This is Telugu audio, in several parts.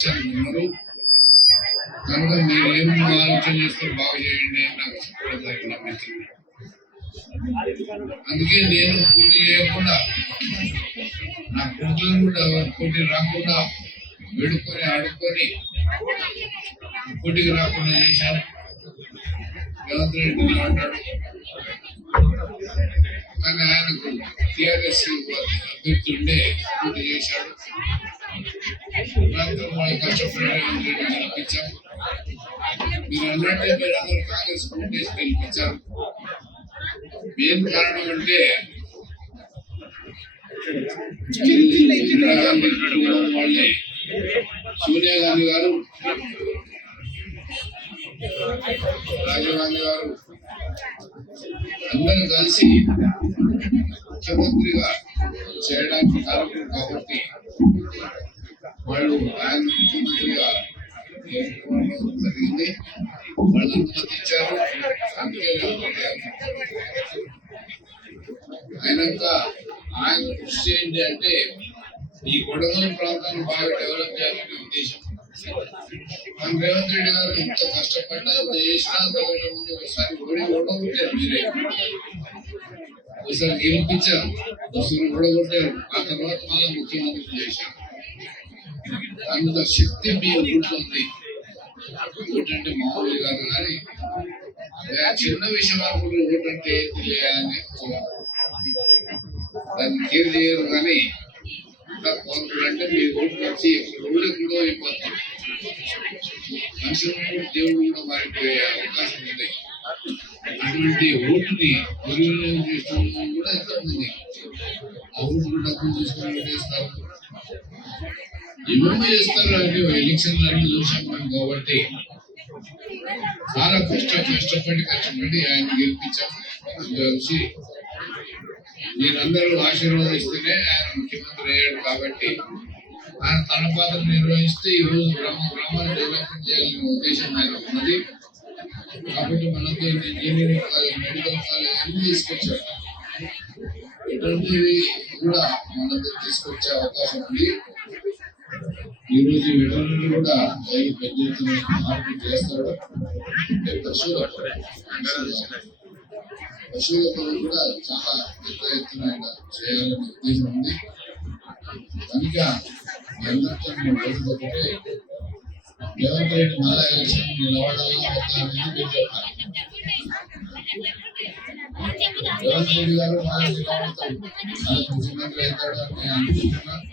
ఉన్నారు కనుక మీరు ఏం ఆలోచన చేస్తే బాగు చేయండి అని నాకు చెప్పడం నమ్మించింది. అందుకే నేను పోటీ చేయకుండా నా కొడుకులను కూడా పోటీ రాకుండా వేడుకొని ఆడుకొని పోటీకి రాకుండా చేశాను. రేవంత్ రెడ్డి అంటాడు కానీ ఆయనకు టీఆర్ఎస్ అభ్యర్థి ఉండే పోటీ చేశాడు. కష్టపడి రేవంత్ రెడ్డి గెలిపించాం. మీరు అన్నట్టే మీరందరూ కాంగ్రెస్ ఓటేసి గెలిపించారు. మెయిన్ కారణం అంటే వాళ్ళే సోనియా గాంధీ గారు, రాజీవ్ గాంధీ గారు అందరూ కలిసి ముఖ్యమంత్రిగా చేయడానికి కారణం కాబట్టి వాళ్ళు ఆయన ముఖ్యమంత్రిగా జరిగింది. వాళ్ళు అనుమతించారు. అయినాక ఆయన కృషి ఏంటి అంటే ఈ కొడంగల్ ప్రాంతాన్ని బాగా డెవలప్ చేయాలనే ఉద్దేశం. మన రేవంత్ రెడ్డి గారు ఇంత కష్టపడ్డా చేసినా ముందు ఒకసారి ఓడగొట్టారు. మీరే ఒకసారి గెలిపించారు, ఒకసారి ఓడగొట్టారు. ఆ తర్వాత మళ్ళీ ముఖ్యమంత్రి చేశారు. అంత శక్తి మీ ఊట్లో ఉంది. ఓటంటే మామూలు కాదు కానీ చిన్న విషయం అనుకుంటే ఓటంటే ఏంటి అని దాన్ని కేర్ చేయరు. కానీ అంటే మీ ఓటు వచ్చి ఎక్కడో అయిపోతాం. మనుషులు దేవుడు కూడా మారిపోయే అవకాశం ఉంది. అటువంటి ఓటుని దుర్వినియోగం చేస్తున్న కూడా ఎంతమంది ఆ ఓటు డబ్బులు తీసుకొని ఓటేస్తారు, ఏమేమో చేస్తారు. అంటే ఎలక్షన్ అన్ని చూసాం మనం కాబట్టి చాలా కష్టపడి ఆయన గెలిపించాం. కలిసి మీరందరూ ఆశీర్వదిస్తేనే ఆయన ముఖ్యమంత్రి అయ్యాడు. కాబట్టి ఆయన తన పాత్ర నిర్వహిస్తే ఈరోజు గ్రామాన్ని డెవలప్మెంట్ చేయాలనే ఉద్దేశం ఆయన ఉన్నది. కాబట్టి మనకు ఇంజనీరింగ్ కాలేజ్, మెడికల్ కాలేజ్ అన్ని తీసుకొచ్చారు. ఇటువంటివి కూడా మన దగ్గర తీసుకొచ్చే అవకాశం ఉంది. ఈ రోజు వెటర్నరీ కూడా పెద్ద ఎత్తున మార్పు చేస్తాడు. పశువులకు కూడా చాలా పెద్ద ఎత్తున చేయాలనే ఉద్దేశం ఉంది. కనుక అందరితో ఒకటే రేవంత్ రెడ్డి మళ్ళా ఎలక్షన్ నిలబడాలని అనేది మీరు చెప్పాలి. రేవంత్ రెడ్డి గారు మళ్ళీ నిలబడతాడు, మళ్ళీ ముఖ్యమంత్రి అవుతాడు అని నేను అనుకుంటున్నాను.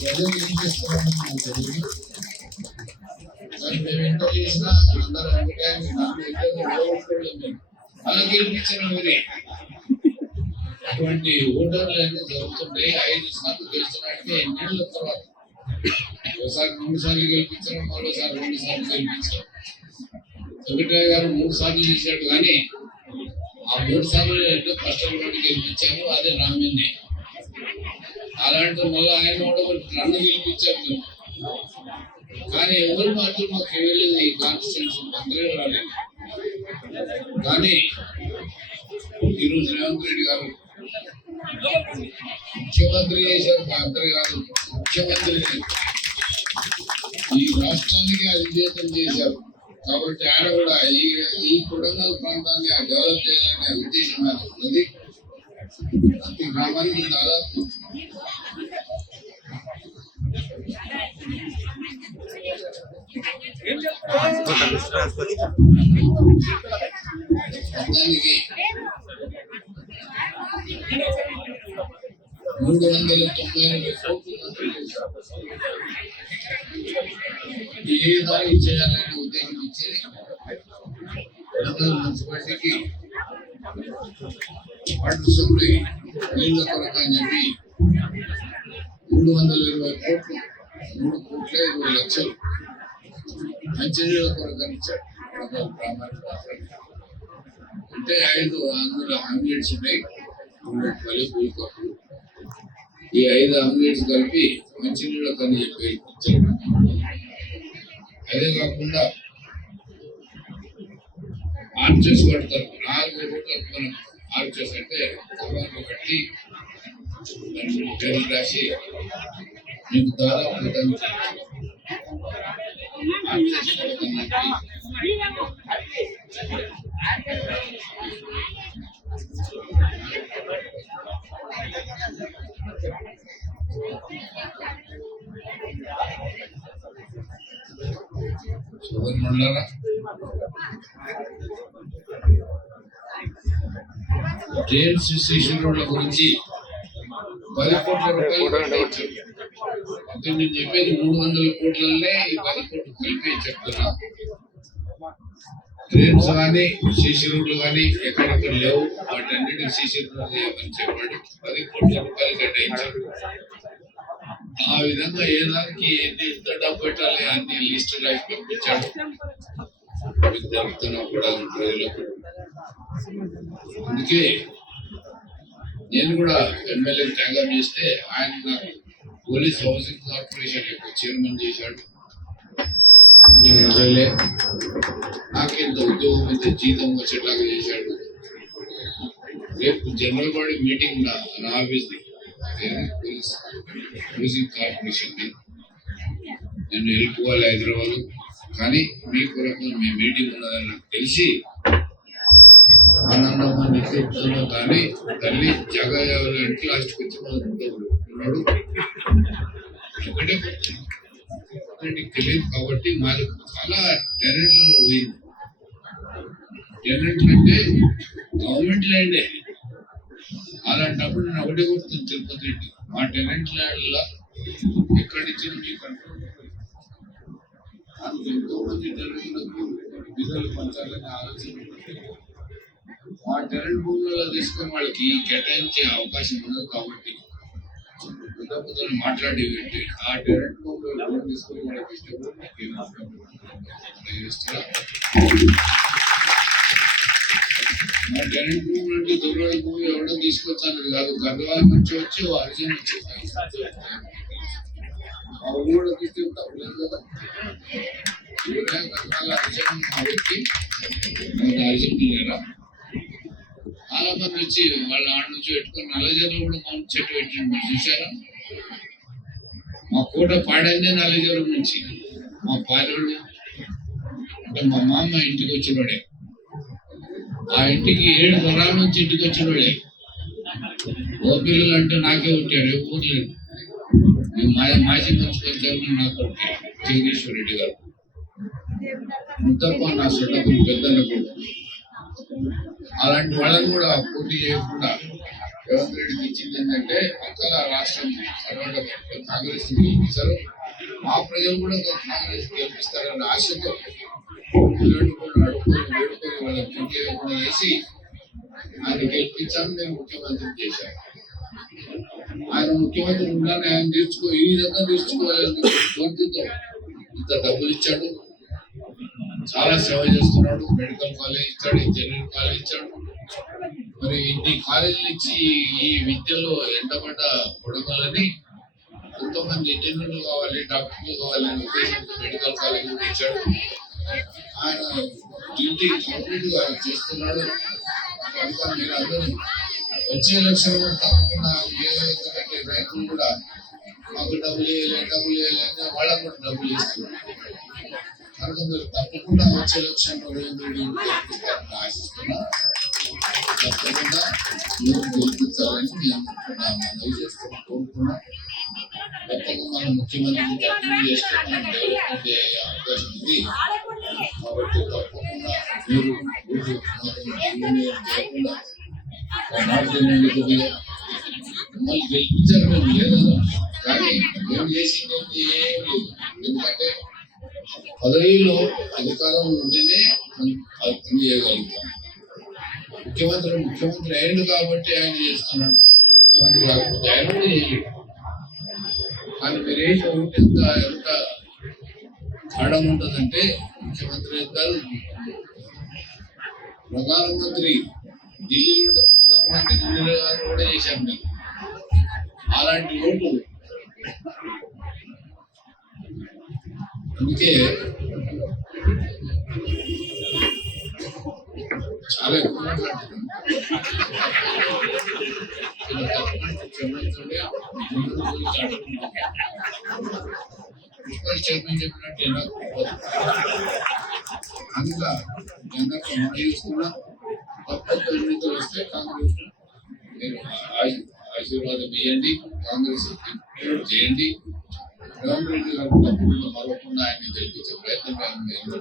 ప్రజలు ఏం చేస్తారని నాకు తెలియదు. కానీ మేము ఎంత చేసినా అందరూ అలా గెలిపించిన మీరే అటువంటి ఓటర్లు అన్నీ జరుగుతుంటాయి. 5 సార్లు గెలిచినట్టే ఎన్నేళ్ల తర్వాత ఒకసారి 2 సార్లు గెలిపించడం, మరోసారి 2 సార్లు గెలిపించారు. వెంకటయ్య గారు 3 సార్లు చేశాడు. కానీ ఆ 3 సార్లు ఎంతో కష్టపడి గెలిపించారు. అదే రామ్యన్ని. అలాంటి మళ్ళీ ఆయన నన్ను గెలిపించారు. కానీ ఎవరు మాత్రం మాకు ఇవ్వలేదు. ఈ కాన్స్టిట్యూన్సీ అందరూ రాలేదు. కానీ ఈరోజు రేవంత్ రెడ్డి గారు ముఖ్యమంత్రి చేశారు. మంత్రి గారు ముఖ్యమంత్రి ఈ రాష్ట్రానికి అధినేతం చేశారు. కాబట్టి ఆయన కూడా ఈ కొడంగల్ ప్రాంతాన్ని డెవలప్ చేయాలనే ఉద్దేశం ఉన్నది. ప్రతి గ్రామానికి దాదాపు మొత్తానికి 399 కోట్లు ఏ దానికి చేయాలనే ఉద్దేశం ఇచ్చేది. మున్సిపాలిటీకి వాటర్ సప్లై నీళ్ల కొరకు అని చెప్పి 320 కోట్లు, 3,20,00,000 మంచినీళ్ళ కొరకు అని ఇచ్చాడు. అంటే 5 అందులో ఆమ్లెట్స్ ఉన్నాయి, 3 పూలకొట్లు. ఈ 5 ఆమ్లెట్స్ కలిపి మంచినీళ్ళ కని చెప్పి ఇచ్చాడు. అదే కాకుండా ఆర్చెస్ కడతారు. 4 కోట్లకు మనం ఆర్చెస్ అంటే కవర్లు కట్టి పేరు రాసి మీకు దాదాపు సోదరులారా, జేమ్స్ శిశువుల గురించి 10 కోట్ల రూపాయలు అంటే నేను చెప్పేది 300 కోట్లనే ఈ 10 కోట్లు కలిపి చెప్తున్నా. ట్రైన్స్ కానీ సీసీ రోడ్లు కానీ ఎక్కడెక్కడ లేవు, వాటన్నిటికి సీసీ రోడ్లు చేయమని చెప్పాడు. 10 కోట్ల రూపాయలు కేటాయించాడు. ఆ విధంగా ఏ దానికి ఎంత డబ్బు పెట్టాలి అన్ని లిస్ట్ రాసి పంపించాడు. మీకు జరుగుతున్నా కూడా ప్రజలకు. అందుకే నేను కూడా ఎమ్మెల్యే త్యాగం చేస్తే ఆయన నాకు పోలీస్ హౌసింగ్ కార్పొరేషన్ యొక్క చైర్మన్ చేశాడు. నాకెంత ఉద్యోగం అయితే జీతం వచ్చేట్లాగా చేశాడు. రేపు జనరల్ బాడీ మీటింగ్ నా ఆఫీస్ పోలీస్ హౌసింగ్ కార్పొరేషన్ నేను వెళ్ళిపోవాలి హైదరాబాద్, కానీ మీ కొరకు మీ మీటింగ్ ఉన్నదని నాకు తెలిసి ఆనందమ్మ నిత్యంలో కానీ తల్లి జగన్ ఇంటి లాస్ట్కి వచ్చి ఉన్నాడు. ఒకటే తెలియదు కాబట్టి మాది చాలా టెనెంట్లలో పోయింది. టెనెంట్ అంటే గవర్నమెంట్ ల్యాండే. అలాంటప్పుడు నేను ఒకటే కొడుతుంది తిరుపతి రెడ్డి, మా టెనెంట్ ల్యాండ్లో ఎక్కడి నుంచి ఎంతో మంది టెనెంట్లకు బిల్లులు పంచాలని ఆలోచన. ఆ టెనెంట్ భూములలో తీసుకొని వాళ్ళకి కేటాయించే అవకాశం ఉండదు కాబట్టి మాట్లాడి పెట్టి ఆ టెనెంట్ భూములు తీసుకొని వాళ్ళకి ఇష్టపడి ఆ టెనెంట్ భూములు అంటే దొరకని భూమి ఎవడో తీసుకొచ్చాను కాదు, గద్వాల నుంచి వచ్చి అర్జున్ వచ్చి ఆ ఊరు కూడా తీసుకొని తప్పలేదు కదా. గద్వాల అర్జున్ కాబట్టి అర్జున్ లేరా చాలా మంది వచ్చి వాళ్ళ ఆడ నుంచి పెట్టుకుని నల్లజర్లు కూడా మా చెట్టు పెట్టిండు. చూసారా, మా కోట పాడైందే నల్లజర్ల నుంచి. మా పాలోడు అంటే మా మామ ఇంటికి వచ్చినోడే, ఆ ఇంటికి 7 తరాల నుంచి ఇంటికి వచ్చినోడే. ఓ పిల్లలు అంటే నాకే ఉంటాడు, ఎవరు లేదు. మాజీ మున్సిపల్ నా కొడుకు జగదీశ్వర్ రెడ్డి గారు ముద్దప్ప నా సొట్టపురి పెద్దన్న కొడుకు. అలాంటి వాళ్ళని కూడా పోటీ చేయకుండా రేవంత్ రెడ్డికి ఇచ్చింది ఏంటంటే పక్కన రాష్ట్రం కాంగ్రెస్ గెలిపిస్తారు, ఆ ప్రజలు కూడా కాంగ్రెస్ గెలిపిస్తారన్న ఆశతో అడుగుకొని వేడుకొని వాళ్ళకి పోటీ చేయకుండా చేసి ఆయన గెలిపించాలని నేను ముఖ్యమంత్రి చేశాను. ఆయన ముఖ్యమంత్రి ఉండాలని ఆయన ఈ విధంగా తీర్చుకోవాలని కోరికతో ఇంత డబ్బులు ఇచ్చాడు. చాలా సేవ చేస్తున్నాడు. మెడికల్ కాలేజ్ ఇచ్చాడు, ఇంజనీరింగ్ కాలేజ్ ఇచ్చాడు. మరి ఇన్ని కాలేజీలు ఇచ్చి ఈ విద్యలో ఎండబడ్డ కుటుంబాలని ఎంతోమంది ఇంజనీర్లు కావాలి, డాక్టర్లు కావాలనే ఉద్దేశంతో మెడికల్ కాలేజ్ ఇచ్చాడు. ఆయన డ్యూటీ కంప్లీట్ గా చేస్తున్నాడు. కనుక మీరు అందరూ వచ్చే ఎలక్షన్ కూడా తప్పకుండా ఎందుకంటే రైతులు కూడా మాకు డబ్బులు వేయాలని వాళ్ళకు కూడా డబ్బులు ఇస్తున్నారు. కనుక మీరు తప్పకుండా వచ్చే ఎలక్షన్లో గెలిపిస్తారని ఆశిస్తున్నా. తప్పకుండా మీరు గెలిపించాలని నేను మనవి చేస్తున్నా, కోరుకున్నా. తప్పకుండా మనం ముఖ్యమంత్రి చేస్తే మనం డెవలప్మెంట్ అయ్యే అవకాశం ఉంది. కాబట్టి తప్పకుండా మీరు చేయకుండా మిమ్మల్ని గెలిపించారు. మేము లేదా కానీ మేము చేసింది ఏం లేదు. ఎందుకంటే పదవిలో అధికారం ఉంటేనే పని చేయగలుగుతాం. ముఖ్యమంత్రి అయ్యాడు కాబట్టి ఆయన చేస్తున్నాడు. ముఖ్యమంత్రి కాకపోతే ఆయన కూడా చేయలేడు. కానీ మీరు ఏం ఎంత తేడా ఉంటుందంటే ముఖ్యమంత్రి కాదు, ప్రధానమంత్రి ఢిల్లీలో ప్రధానమంత్రి గారు కూడా చేశాం మేము. అలాంటి ఓటు అందుకే చాలా ఎక్కువ మాట్లాడుతున్నాం. మున్సిపల్ చైర్మన్ చెప్పినట్టు ఎలా అందులో జనకు మనం చూస్తున్నా తప్పక ఎన్నికలు వస్తే కాంగ్రెస్ మీరు ఆశీర్వాదం ఇవ్వండి, కాంగ్రెస్ చేయండి. రేవంత్ రెడ్డి గారు తప్పకుండా మరొకకుండా ఆయన్ని గెలిపించే ప్రయత్నం మేము